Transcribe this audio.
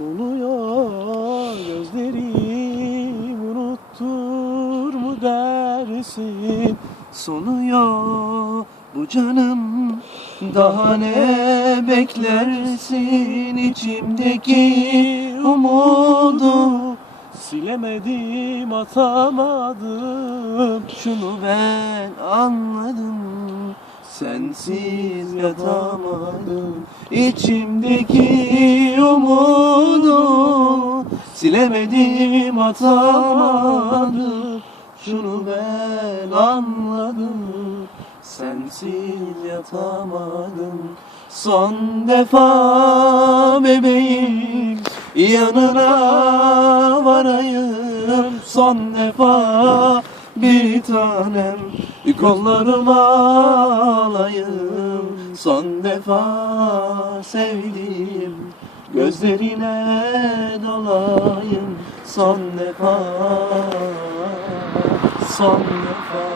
Doluyor gözlerim unuttur mu dersin? Sonuyor bu canım daha ne beklersin? İçimdeki umudu Silemedim atamadım. Şunu ben anladım Sensiz yatamadım. İçimdeki umudu Silemedim atamadım Şunu ben anladım. Sensiz yatamadım Son defa bebeğim. Yanına varayım Son defa bir tanem. Kollarıma alayım Son defa sevdiğim Gözlerine dolayım Son defa Son defa